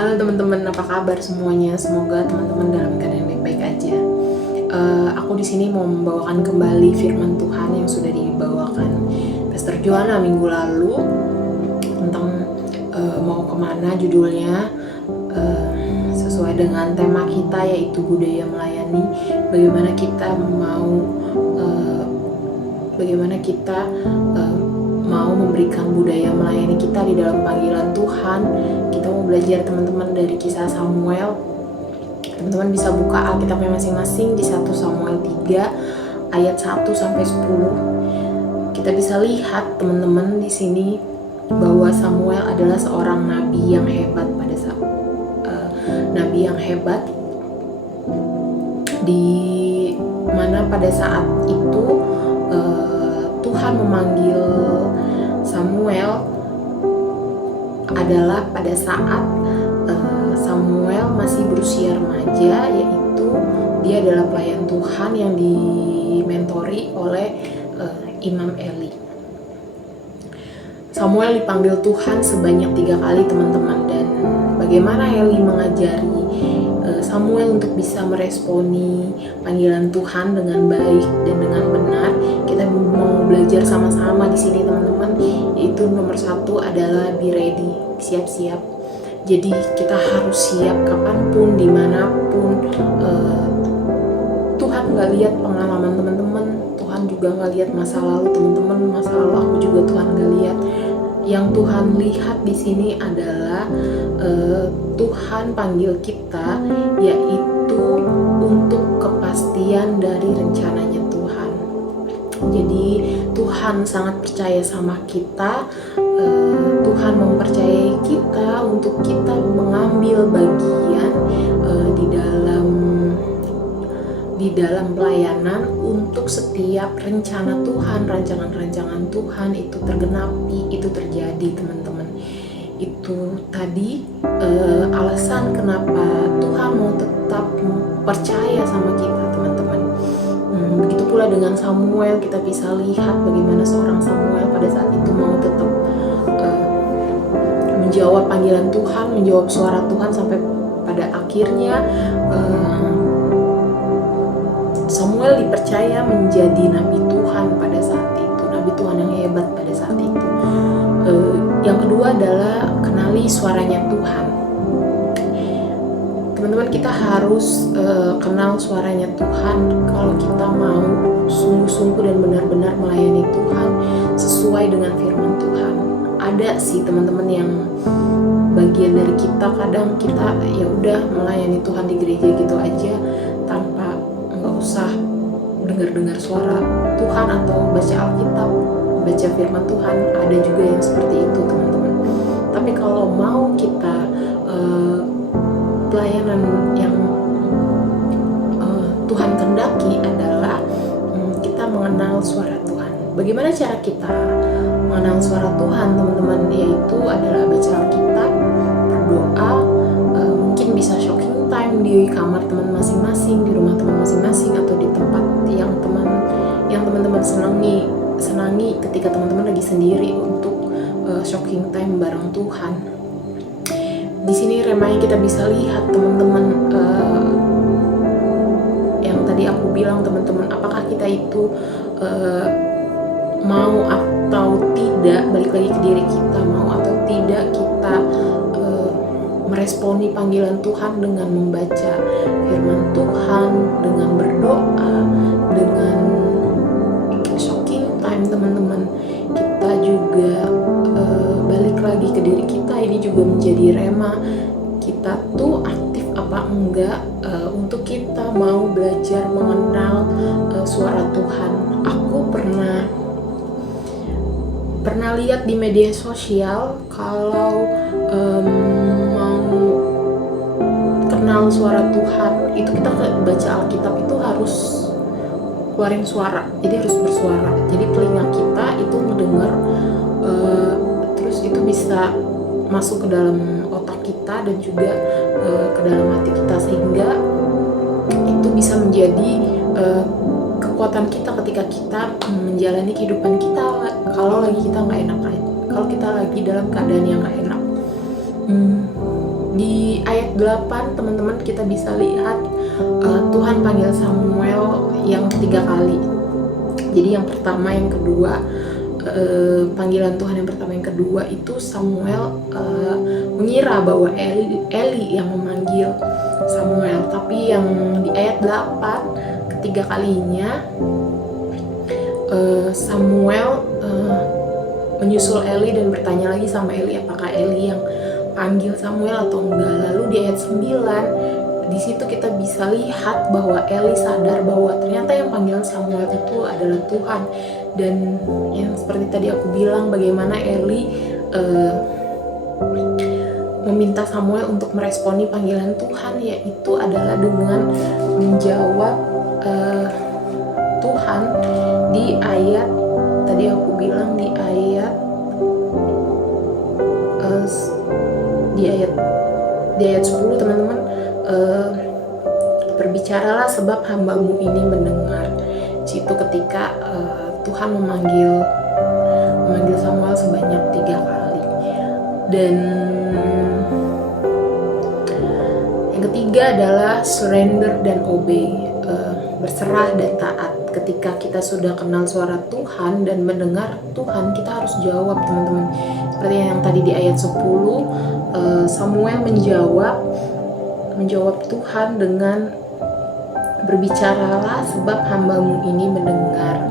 Halo teman-teman, apa kabar semuanya? Semoga teman-teman dalam keadaan baik-baik aja. Aku di sini mau membawakan kembali firman Tuhan yang sudah dibawakan Pastor Joanna minggu lalu tentang mau kemana judulnya, sesuai dengan tema kita yaitu budaya melayani. Bagaimana kita mau memberikan budaya melayani kita di dalam panggilan Tuhan. Kita mau belajar teman-teman dari kisah Samuel. Teman-teman bisa buka Alkitabnya masing-masing di 1 Samuel 3 ayat 1 sampai 10. Kita bisa lihat teman-teman di sini bahwa Samuel adalah seorang nabi yang hebat di mana pada saat itu Tuhan memanggil Samuel adalah pada saat Samuel masih berusia remaja, yaitu dia adalah pelayan Tuhan yang dimentori oleh Imam Eli. Samuel dipanggil Tuhan sebanyak 3 kali teman-teman, dan bagaimana Eli mengajari Samuel untuk bisa meresponi panggilan Tuhan dengan baik dan dengan benar. Kita mau belajar sama-sama di sini teman-teman, yaitu nomor 1 adalah be ready, siap-siap. Jadi kita harus siap kapanpun, dimanapun. Tuhan gak lihat pengalaman teman-teman, Tuhan juga gak lihat masa lalu teman-teman, masa lalu aku juga Tuhan gak lihat. Yang Tuhan lihat di sini adalah Tuhan panggil kita, yaitu untuk kepastian dari rencananya Tuhan. Jadi Tuhan sangat percaya sama kita. Tuhan mempercayai kita untuk kita mengambil bagian di dalam pelayanan untuk setiap rencana Tuhan, rancangan-rancangan Tuhan itu tergenapi, itu terjadi teman-teman. Itu tadi alasan kenapa Tuhan mau tetap percaya sama kita teman-teman. Begitu pula dengan Samuel, kita bisa lihat bagaimana seorang Samuel pada saat itu mau tetap menjawab panggilan Tuhan, menjawab suara Tuhan, sampai pada akhirnya Samuel dipercaya menjadi nabi Tuhan pada saat itu, nabi Tuhan yang hebat pada saat itu. Yang kedua adalah kenali suaranya Tuhan. Teman-teman, kita harus kenal suaranya Tuhan kalau kita mau sungguh-sungguh dan benar-benar melayani Tuhan sesuai dengan firman Tuhan. Ada sih teman-teman yang bagian dari kita, kadang kita ya udah melayani Tuhan di gereja gitu aja tanpa nggak usah dengar suara Tuhan atau baca Alkitab, baca firman Tuhan. Ada juga yang seperti itu teman-teman. Tapi kalau mau kita pelayanan yang Tuhan kehendaki adalah kita mengenal suara Tuhan. Bagaimana cara kita mengenal suara Tuhan teman-teman? Yaitu adalah baca Alkitab, berdoa, mungkin bisa shocking time di kamar teman masing-masing, di rumah teman masing-masing, atau di tempat yang teman-teman senangi ketika teman-teman lagi sendiri untuk shocking time bareng Tuhan. Di sini remanya kita bisa lihat teman-teman, yang tadi aku bilang teman-teman, apakah kita itu mau atau tidak, balik lagi ke diri kita, mau atau tidak kita meresponi panggilan Tuhan dengan membaca firman Tuhan, dengan berdoa, dengan shocking time teman-teman. Kita juga balik lagi ke diri kita, ini juga menjadi rema kita tuh aktif apa enggak untuk kita mau belajar mengenal suara Tuhan. Aku pernah lihat di media sosial kalau mau kenal suara Tuhan itu kita baca Alkitab itu harus keluarin suara, jadi harus bersuara, jadi telinga kita itu mendengar, terus itu bisa masuk ke dalam otak kita dan juga ke dalam hati kita, sehingga itu bisa menjadi kekuatan kita ketika kita menjalani kehidupan kita kalau lagi kita nggak enak, kalau kita lagi dalam keadaan yang nggak enak. Di ayat 8 teman-teman kita bisa lihat Tuhan panggil Samuel yang 3 kali. Jadi yang pertama, yang kedua, panggilan Tuhan yang pertama, yang kedua itu Samuel mengira bahwa Eli yang memanggil Samuel, tapi yang di ayat 8 ketiga kalinya Samuel menyusul Eli dan bertanya lagi sama Eli apakah Eli yang panggil Samuel atau enggak. Lalu di ayat 9 di situ kita bisa lihat bahwa Eli sadar bahwa ternyata yang panggilan Samuel itu adalah Tuhan. Dan yang seperti tadi aku bilang, bagaimana Eli meminta Samuel untuk meresponi panggilan Tuhan, yaitu adalah dengan menjawab Tuhan di ayat tadi aku bilang di ayat 10 teman-teman, berbicaralah sebab hambamu ini mendengar. Situ ketika Tuhan memanggil Samuel sebanyak 3 kali. Dan yang ketiga adalah surrender dan obey, berserah dan taat. Ketika kita sudah kenal suara Tuhan dan mendengar Tuhan, kita harus jawab teman-teman. Seperti yang tadi di ayat 10, Samuel menjawab Tuhan dengan berbicaralah sebab hambamu ini mendengar.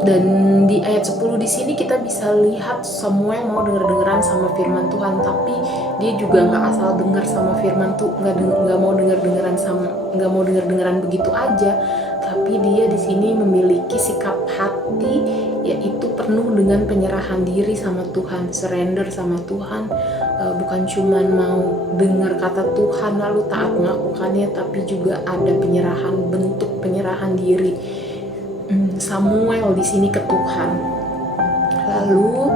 Dan di ayat 10 di sini kita bisa lihat Samuel mau denger-dengeran sama firman Tuhan, tapi dia juga nggak asal dengar sama firman Tuhan, nggak mau denger-dengeran begitu aja, tapi dia di sini memiliki sikap hati yaitu penuh dengan penyerahan diri sama Tuhan, surrender sama Tuhan. Bukan cuman mau dengar kata Tuhan lalu taat melakukannya, tapi juga ada bentuk penyerahan diri Samuel di sini ke Tuhan. Lalu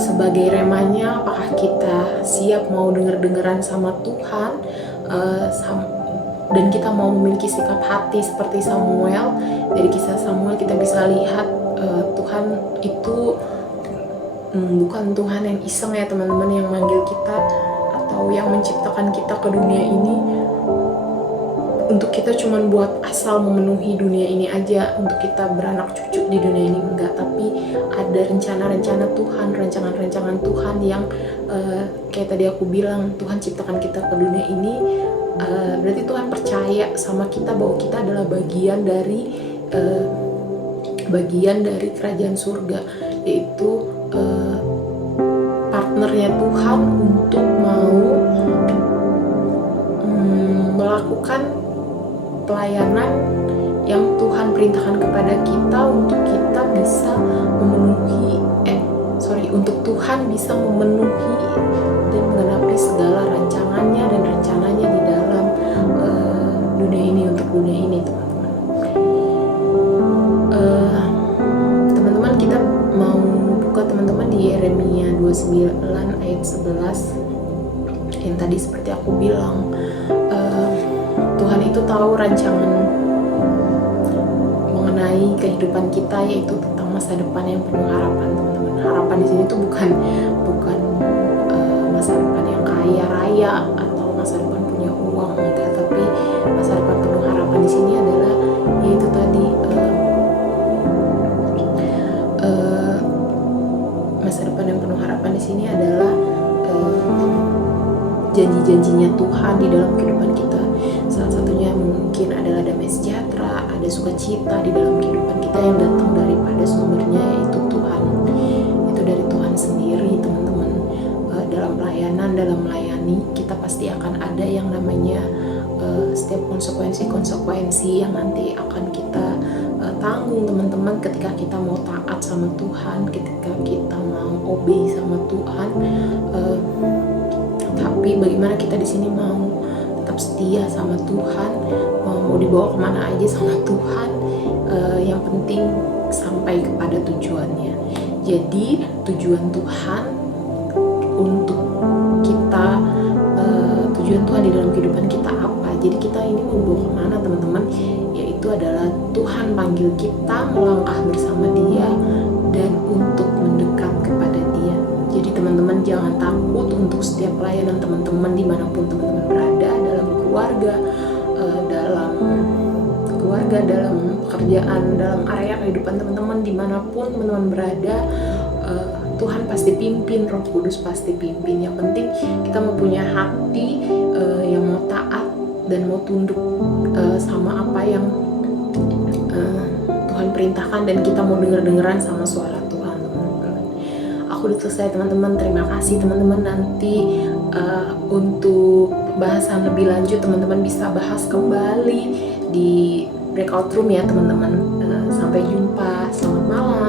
sebagai remanya, apakah kita siap mau denger-dengeran sama Tuhan, dan kita mau memiliki sikap hati seperti Samuel? Dari kisah Samuel kita bisa lihat Tuhan itu bukan Tuhan yang iseng ya teman-teman, yang manggil kita atau yang menciptakan kita ke dunia ini untuk kita cuman buat asal memenuhi dunia ini aja, untuk kita beranak cucu di dunia ini, enggak. Tapi ada rencana-rencana Tuhan, rancangan-rancangan Tuhan yang kayak tadi aku bilang, Tuhan ciptakan kita ke dunia ini, berarti Tuhan percaya sama kita bahwa kita adalah bagian dari kerajaan surga, yaitu partnernya Tuhan untuk mau melakukan pelayanan yang Tuhan perintahkan kepada kita, untuk kita bisa untuk Tuhan bisa memenuhi dan menggenapi segala rancangannya dan rencananya di dalam dunia ini, untuk dunia ini teman-teman. Teman-teman, kita mau buka teman-teman di Yeremia 29 ayat 11 yang tadi seperti aku bilang, Tuhan itu tahu rancangan mengenai kehidupan kita, yaitu tentang masa depan yang penuh harapan teman-teman. Harapan di sini tuh bukan masa depan yang kaya raya atau masa depan punya uang, enggak, tapi masa depan penuh harapan di sini adalah yaitu tadi masa depan yang penuh harapan di sini adalah janji-janjinya Tuhan di dalam kehidupan kita. Salah satunya mungkin adalah damai sejahtera, ada sukacita di dalam kehidupan kita yang datang daripada sumbernya, yaitu Tuhan. Itu dari Tuhan sendiri teman-teman. Dalam pelayanan, dalam melayani, kita pasti akan ada yang namanya setiap konsekuensi yang nanti akan kita tanggung teman-teman, ketika kita mau taat sama Tuhan, ketika kita mau obey sama Tuhan. Tapi bagaimana kita di sini mau tetap setia sama Tuhan, mau dibawa kemana aja sama Tuhan, yang penting sampai kepada tujuannya. Jadi tujuan Tuhan untuk kita, tujuan Tuhan di dalam kehidupan kita apa? Jadi kita ini mau dibawa kemana teman-teman? Yaitu adalah Tuhan panggil kita melangkah bersama Dia dan untuk mendekat kepada Dia. Jadi teman-teman jangan takut untuk setiap pelayanan teman-teman dimanapun teman-teman berada, dalam keluarga, dalam pekerjaan, dalam area kehidupan teman-teman, dimanapun teman-teman berada. Tuhan pasti pimpin, Roh Kudus pasti pimpin. Yang penting kita mau punya hati yang mau taat dan mau tunduk sama apa yang Tuhan perintahkan, dan kita mau denger-dengeran sama suara Tuhan, teman-teman. Aku udah selesai, teman-teman. Terima kasih, teman-teman. Nanti untuk bahasan lebih lanjut teman-teman bisa bahas kembali di breakout room ya, teman-teman. Sampai jumpa. Selamat malam.